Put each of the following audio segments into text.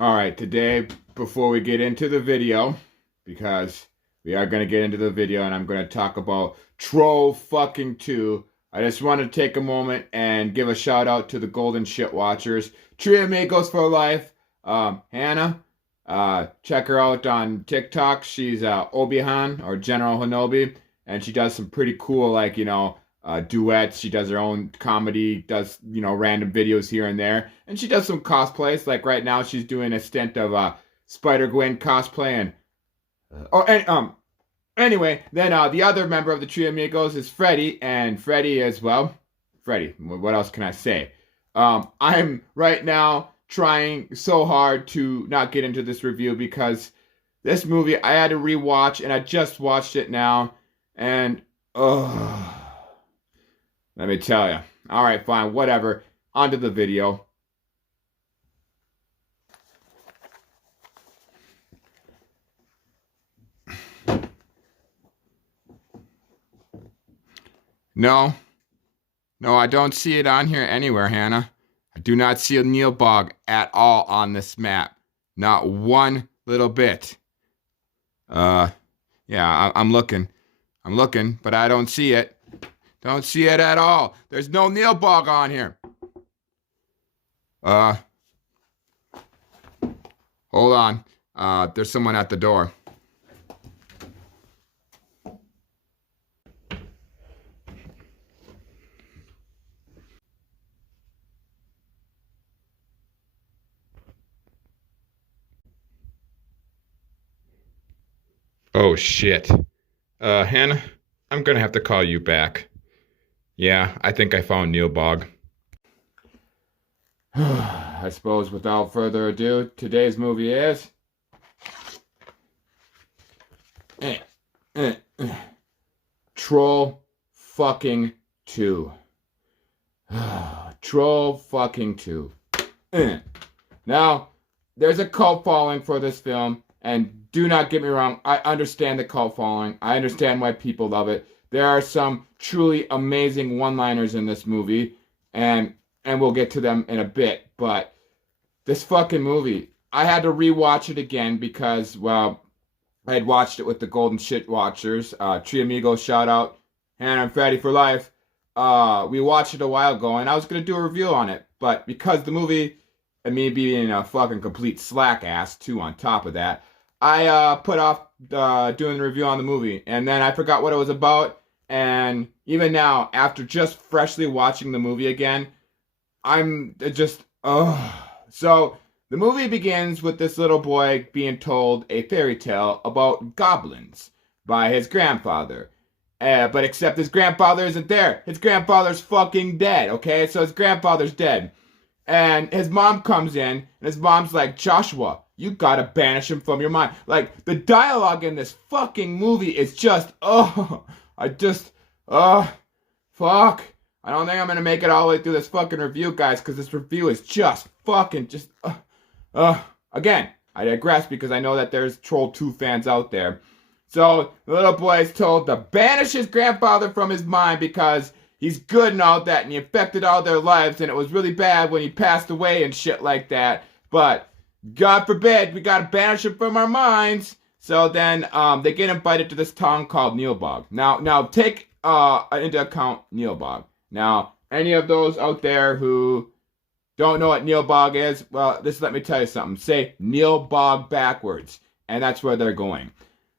All right, today, before we get into the video, because we are going to get into the video and I'm going to talk about Troll fucking 2, I just want to take a moment and give a shout out to the Golden Shit Watchers. Tree Amigos for life. Hannah, check her out on TikTok. She's Obi-Han or General Hinobi, and she does some pretty cool, duets. She does her own comedy, does, random videos here and there. And she does some cosplays. Like right now, she's doing a stint of Spider-Gwen cosplay. Anyway, then the other member of the Trio Amigos is Freddie. And Freddie as well. Freddie, what else can I say? I'm right now trying so hard to not get into this review because this movie I had to rewatch, and I just watched it now. And, let me tell you. All right, fine, whatever. On to the video. No, I don't see it on here anywhere, Hannah. I do not see a Neil Bog at all on this map. Not one little bit. Yeah, I'm looking. But I don't see it. Don't see it at all. There's no Neil Bog on here. Hold on. There's someone at the door. Oh shit. Hannah, I'm gonna have to call you back. Yeah, I think I found Neil Bog. I suppose without further ado, today's movie is Troll fucking 2. Troll fucking 2. Now, there's a cult following for this film, and do not get me wrong, I understand the cult following. I understand why people love it. There are some truly amazing one-liners in this movie, and we'll get to them in a bit, but this fucking movie, I had to rewatch it again because, well, I had watched it with the Golden Shit Watchers. Tree Amigos, shout out. Hannah and Freddie for life. We watched it a while ago, and I was going to do a review on it, but because the movie, and me being a fucking complete slack ass, too, on top of that, I put off doing the review on the movie, and then I forgot what it was about, and even now, after just freshly watching the movie again, I'm just, So, the movie begins with this little boy being told a fairy tale about goblins by his grandfather. But except his grandfather isn't there. His grandfather's fucking dead, okay? So his grandfather's dead. And his mom comes in, and his mom's like, Joshua, you gotta banish him from your mind. Like, the dialogue in this fucking movie is just, fuck. I don't think I'm gonna make it all the way through this fucking review, guys, because this review is just fucking again, I digress because I know that there's Troll 2 fans out there. So, the little boy is told to banish his grandfather from his mind because he's good and all that, and he affected all their lives, and it was really bad when he passed away and shit like that. But, God forbid, we gotta banish him from our minds. So then, they get invited to this town called Neilbog. Now, take into account Neilbog. Now, any of those out there who don't know what Neilbog is, well, just let me tell you something. Say Neilbog backwards, and that's where they're going.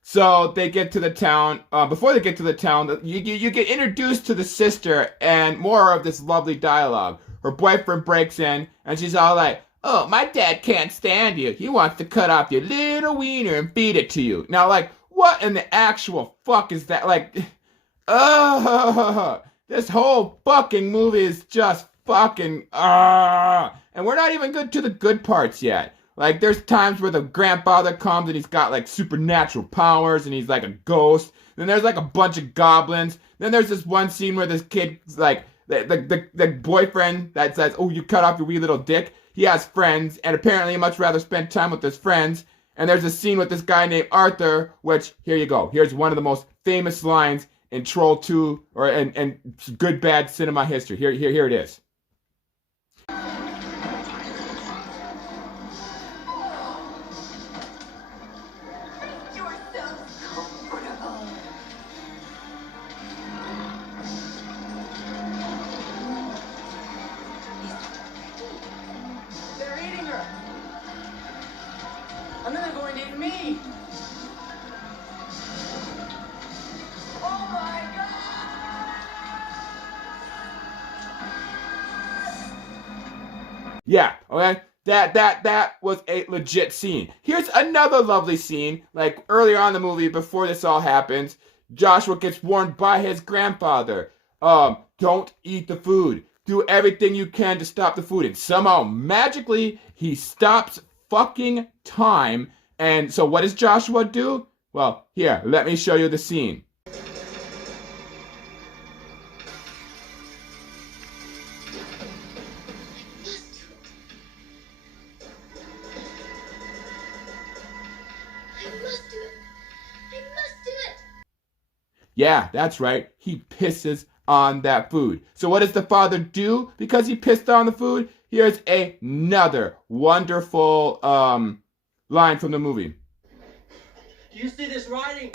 So they get to the town. Before they get to the town, you get introduced to the sister and more of this lovely dialogue. Her boyfriend breaks in, and she's all like, oh, my dad can't stand you. He wants to cut off your little wiener and feed it to you. Now, like, what in the actual fuck is that? Like, this whole fucking movie is just fucking, and we're not even good to the good parts yet. Like, there's times where the grandfather comes and he's got, like, supernatural powers and he's like a ghost. Then there's, like, a bunch of goblins. Then there's this one scene where this kid's, like, the boyfriend that says, oh, you cut off your wee little dick. He has friends, and apparently he'd much rather spend time with his friends. And there's a scene with this guy named Arthur, which, here you go. Here's one of the most famous lines in Troll 2, or and good, bad cinema history. Here it is. they're going to eat me. Oh my God! Yeah, okay? That was a legit scene. Here's another lovely scene, like earlier on in the movie, before this all happens. Joshua gets warned by his grandfather, don't eat the food. Do everything you can to stop the food. And somehow, magically, he stops fucking time. And so what does Joshua do? Well, here, let me show you the scene. Yeah, that's right. He pisses on that food. So what does the father do because he pissed on the food? Here's another wonderful line from the movie. Do you see this writing?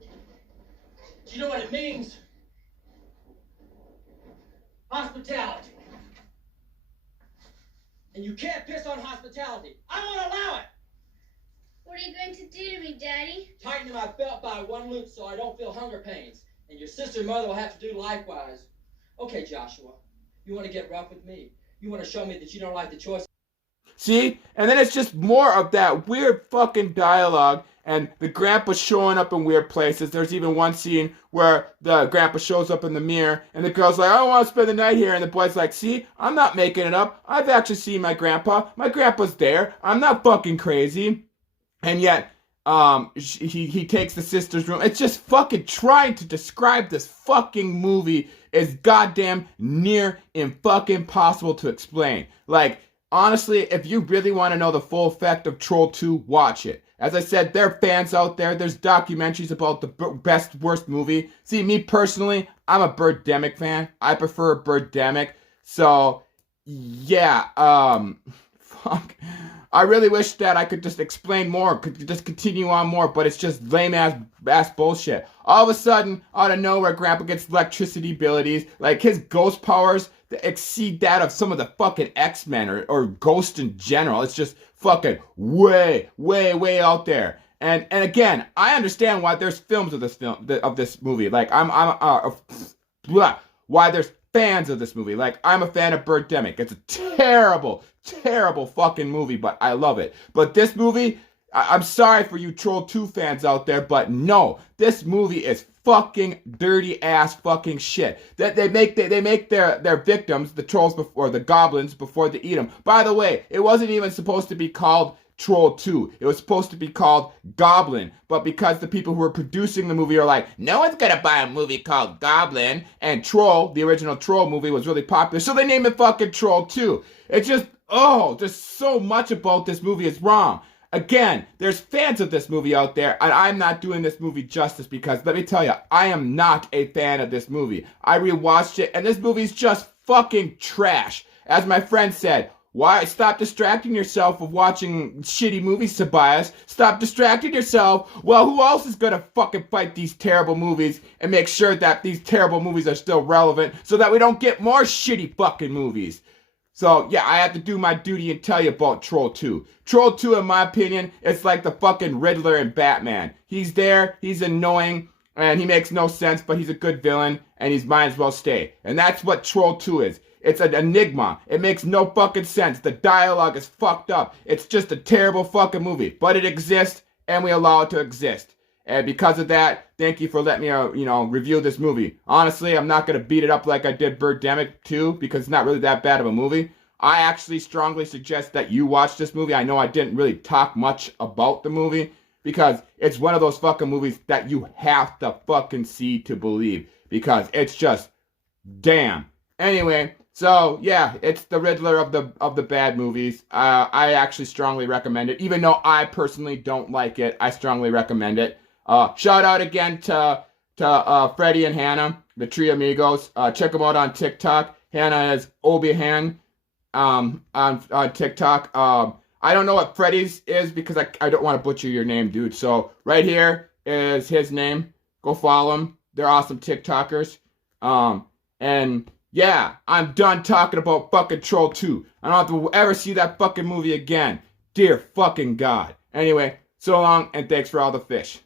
Do you know what it means? Hospitality. And you can't piss on hospitality. I won't allow it. What are you going to do to me, Daddy? Tighten my belt by one loop so I don't feel hunger pains. And your sister and mother will have to do likewise. Okay, Joshua, you want to get rough with me? You want to show me that you don't like the choice? See? And then it's just more of that weird fucking dialogue, and the grandpa showing up in weird places. There's even one scene where the grandpa shows up in the mirror, and the girl's like, I don't want to spend the night here. And the boy's like, see, I'm not making it up. I've actually seen my grandpa. My grandpa's there. I'm not fucking crazy. And yet, he takes the sister's room. It's just fucking trying to describe this fucking movie is goddamn near fucking impossible to explain. Like, honestly, if you really want to know the full effect of Troll 2, watch it. As I said, there are fans out there. There's documentaries about the best, worst movie. See, me personally, I'm a Birdemic fan. I prefer Birdemic. So, yeah, fuck. I really wish that I could just explain more, could just continue on more, but it's just lame-ass bullshit. All of a sudden, out of nowhere, Grandpa gets electricity abilities. Like, his ghost powers exceed that of some of the fucking X-Men or Ghost in general. It's just fucking way, way, way out there. And again, I understand why there's films of this movie. Like, why there's fans of this movie. Like, I'm a fan of Birdemic. It's a terrible, terrible fucking movie, but I love it. But this movie, I'm sorry for you Troll 2 fans out there, but no, this movie is fucking dirty ass fucking shit. That they make their victims, the trolls before the goblins, before they eat them. By the way, it wasn't even supposed to be called Troll 2. It was supposed to be called Goblin, but because the people who were producing the movie are like, no one's gonna buy a movie called Goblin, and Troll, the original Troll movie, was really popular, so they named it fucking Troll 2. It's just, just so much about this movie is wrong. Again, there's fans of this movie out there, and I'm not doing this movie justice because, let me tell you, I am not a fan of this movie. I rewatched it, and this movie's just fucking trash. As my friend said, why? Stop distracting yourself with watching shitty movies, Tobias. Stop distracting yourself. Well, who else is gonna fucking fight these terrible movies and make sure that these terrible movies are still relevant so that we don't get more shitty fucking movies? So, yeah, I have to do my duty and tell you about Troll 2. Troll 2, in my opinion, it's like the fucking Riddler in Batman. He's there, he's annoying, and he makes no sense, but he's a good villain, and he might as well stay. And that's what Troll 2 is. It's an enigma. It makes no fucking sense. The dialogue is fucked up. It's just a terrible fucking movie. But it exists, and we allow it to exist. And because of that, thank you for letting me, review this movie. Honestly, I'm not going to beat it up like I did Birdemic 2, because it's not really that bad of a movie. I actually strongly suggest that you watch this movie. I know I didn't really talk much about the movie, because it's one of those fucking movies that you have to fucking see to believe. Because it's just, damn. Anyway, so yeah, it's the Riddler of the bad movies. I actually strongly recommend it. Even though I personally don't like it, I strongly recommend it. Shout out again to Freddie and Hannah, the Three Amigos. Check them out on TikTok. Hannah is Obihan on TikTok. I don't know what Freddie's is because I don't want to butcher your name, dude. So right here is his name. Go follow him. They're awesome TikTokers. And yeah, I'm done talking about fucking Troll 2. I don't have to ever see that fucking movie again. Dear fucking God. Anyway, so long and thanks for all the fish.